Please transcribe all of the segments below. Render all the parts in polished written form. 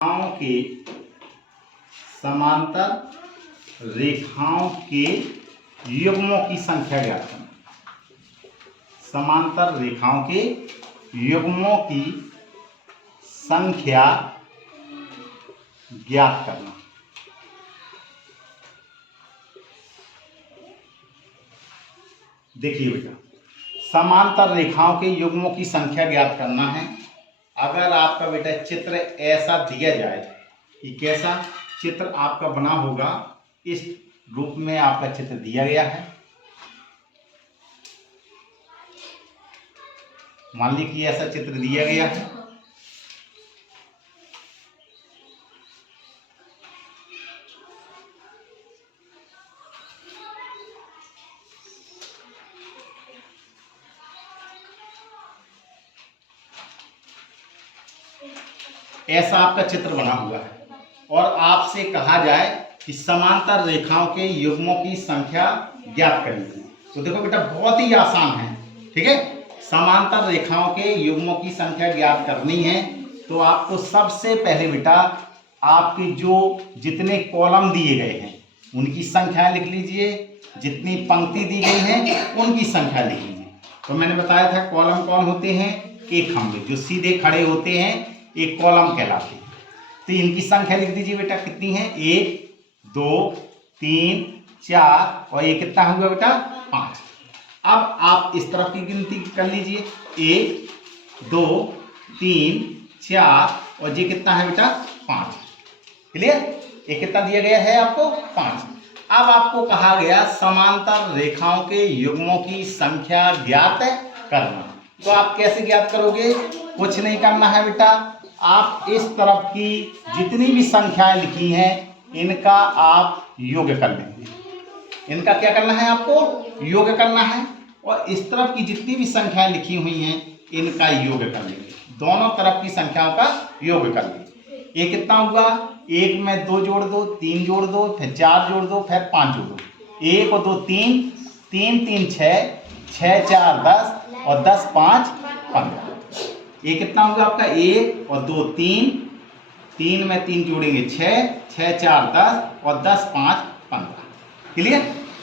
रेखाओं के समांतर रेखाओं के युग्मों की संख्या ज्ञात करना। समांतर रेखाओं के युग्मों की संख्या ज्ञात करना। देखिए बेटा, समांतर रेखाओं के युग्मों की संख्या ज्ञात करना है। अगर आपका बेटा चित्र ऐसा दिया जाए कि कैसा चित्र आपका बना होगा, इस रूप में आपका चित्र दिया गया है। मान लीजिए कि ऐसा चित्र दिया गया है। ऐसा आपका चित्र बना हुआ है और आपसे कहा जाए कि समांतर रेखाओं के युग्मों की संख्या ज्ञात करिए। तो देखो बेटा, बहुत ही आसान है। ठीक है, समांतर रेखाओं के युग्मों की संख्या ज्ञात करनी है तो आपको सबसे पहले बेटा आपके जो जितने कॉलम दिए गए हैं उनकी संख्या लिख लीजिए, जितनी पंक्ति दी गई है उनकी संख्या लिख लीजिए। तो मैंने बताया था कॉलम कौन होते हैं, एक खंभे जो सीधे खड़े होते हैं एक कॉलम कहलाते हैं। तो इनकी संख्या लिख दीजिए बेटा, कितनी है, 1 2 3 4 और ये कितना होगा बेटा, 5। अब आप इस तरफ की गिनती कर लीजिए, 1 2 3 4 और ये कितना है बेटा, 5। क्लियर, ये कितना दिया गया है आपको, 5। अब आपको कहा गया समांतर रेखाओं के युग्मों की संख्या ज्ञात करना। तो आप कैसे ज्ञात करोगे, कुछ नहीं करना है बेटा, आप इस तरफ की जितनी भी संख्याएं लिखी हैं इनका आप योग कर लेंगे। इनका क्या करना है, आपको योग करना है। और इस तरफ की जितनी भी संख्याएं लिखी हुई हैं इनका योग कर लेंगे। दोनों तरफ की संख्याओं का योग कर लेंगे। ये कितना हुआ, 1 में 2 जोड़ दो, 3 जोड़ दो, फिर 4 जोड़ दो, फिर 5 जोड़ दो। 1 और 2 3, 3 3 6, 6 4 10 और 10 5 15। ये कितना होगा आपका, 1 और 2 3, 3 में 3 जोड़ेंगे 6, 6 4 10 और 10 5 15। क्लियर,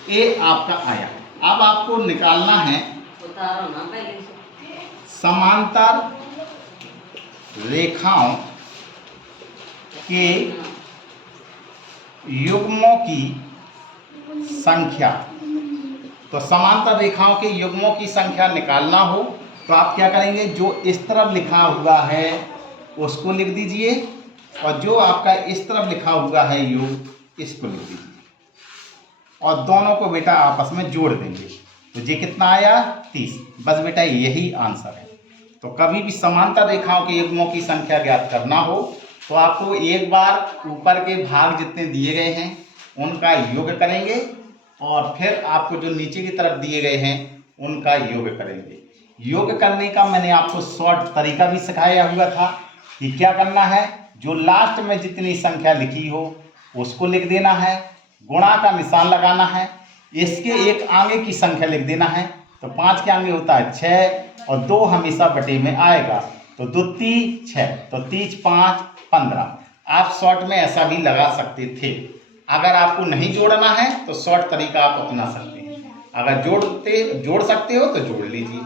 ये आपका आया। अब आपको निकालना है समांतर रेखाओं के युग्मों की संख्या। तो समांतर रेखाओं के युग्मों की संख्या निकालना हो तो आप क्या करेंगे, जो इस तरफ लिखा हुआ है उसको लिख दीजिए और जो आपका इस तरफ लिखा हुआ है योग इसको लिख दीजिए और दोनों को बेटा आपस में जोड़ देंगे। तो ये कितना आया, 30। बस बेटा यही आंसर है। तो कभी भी समांतर रेखाओं के युग्मों की संख्या ज्ञात करना हो तो आपको एक बार ऊपर के भाग जितने दिए गए हैं उनका योग करेंगे और फिर आपको जो नीचे की तरफ दिए गए हैं उनका योग करेंगे। योग करने का मैंने आपको शॉर्ट तरीका भी सिखाया हुआ था कि क्या करना है, जो लास्ट में जितनी संख्या लिखी हो उसको लिख देना है, गुणा का निशान लगाना है, इसके एक आगे की संख्या लिख देना है। तो 5 के आगे होता है 6 और 2 हमेशा बटे में आएगा, तो 2 3 6, तो 3 5 15। आप शॉर्ट में ऐसा भी लगा सकते थे। अगर आपको नहीं जोड़ना है तो शॉर्ट तरीका आप अपना सकते हैं, अगर जोड़ सकते हो तो जोड़ लीजिए।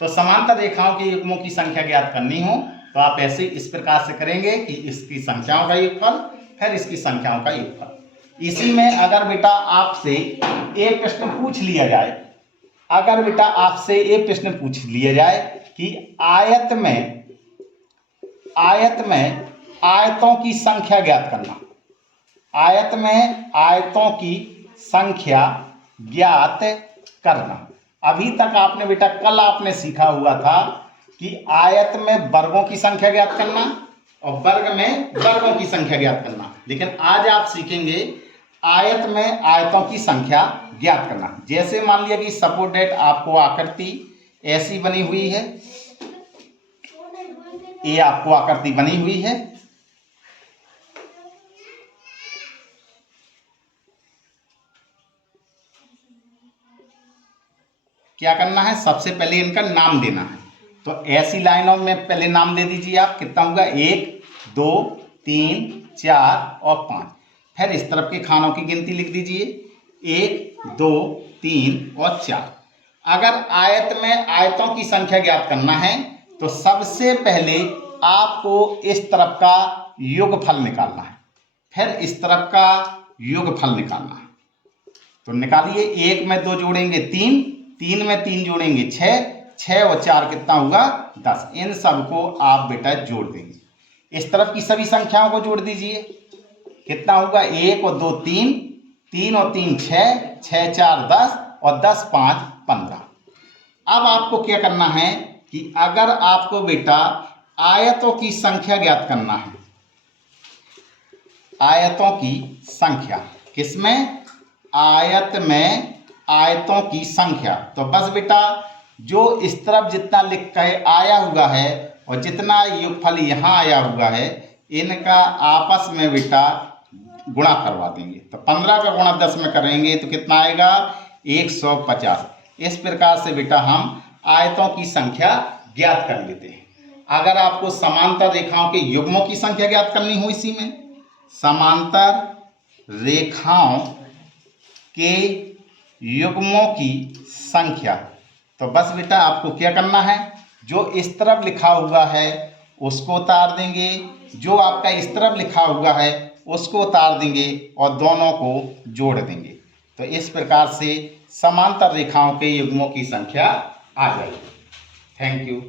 तो समांतर रेखाओं के युग्मों की संख्या ज्ञात करनी हो तो आप ऐसे इस प्रकार से करेंगे कि इसकी संख्याओं का योगफल फिर इसकी संख्याओं का योगफल। इसी में अगर बेटा आपसे एक प्रश्न पूछ लिया जाए, अगर बेटा आपसे एक प्रश्न पूछ लिया जाए कि आयत में आयतों की संख्या ज्ञात करना, आयत में आयतों की संख्या ज्ञात करना। अभी तक आपने बेटा कल आपने सीखा हुआ था कि आयत में वर्गों की संख्या ज्ञात करना और वर्ग में वर्गों की संख्या ज्ञात करना, लेकिन आज आप सीखेंगे आयत में आयतों की संख्या ज्ञात करना। जैसे मान लिया कि सपोज दैट आपको आकृति ऐसी बनी हुई है, ये आपको आकृति बनी हुई है, क्या करना है, सबसे पहले इनका नाम देना है। तो ऐसी लाइनों में पहले नाम दे दीजिए आप, कितना होगा, 1 2 3, 4 और 5। फिर इस तरफ के खानों की गिनती लिख दीजिए, 1, 2, 3 और 4। अगर आयत में आयतों की संख्या ज्ञात करना है तो सबसे पहले आपको इस तरफ का योगफल निकालना है, फिर इस तरफ का योगफल निकालना है। तो निकालिए, 1 में 2 जोड़ेंगे 3, 3 में 3 जोड़ेंगे 6, 6 और 4 कितना होगा 10। इन सबको आप बेटा जोड़ देंगे। इस तरफ की सभी संख्याओं को जोड़ दीजिए, कितना होगा 1 और 2 3, 3 और 3 6, 6 4 10 और 10 5 15। अब आपको क्या करना है कि अगर आपको बेटा आयतों की संख्या ज्ञात करना है, आयतों की संख्या, किसमें, आयत में आयतों की संख्या, तो बस बेटा जो इस तरफ जितना लिख कर आया हुआ है और जितना योगफल यहाँ आया हुआ है, इनका आपस में बेटा गुणा करवा देंगे। तो 15 का गुणा 10 में करेंगे तो कितना आएगा 150। इस प्रकार से बेटा हम आयतों की संख्या ज्ञात कर लेते हैं। अगर आपको समांतर रेखाओं के युग्मों की संख्या ज्ञात करनी हो, इसी में समांतर रेखाओं के युग्मों की संख्या, तो बस बेटा आपको क्या करना है, जो इस तरफ लिखा हुआ है उसको उतार देंगे, जो आपका इस तरफ लिखा हुआ है उसको उतार देंगे और दोनों को जोड़ देंगे। तो इस प्रकार से समांतर रेखाओं के युग्मों की संख्या आ जाएगी। Thank you.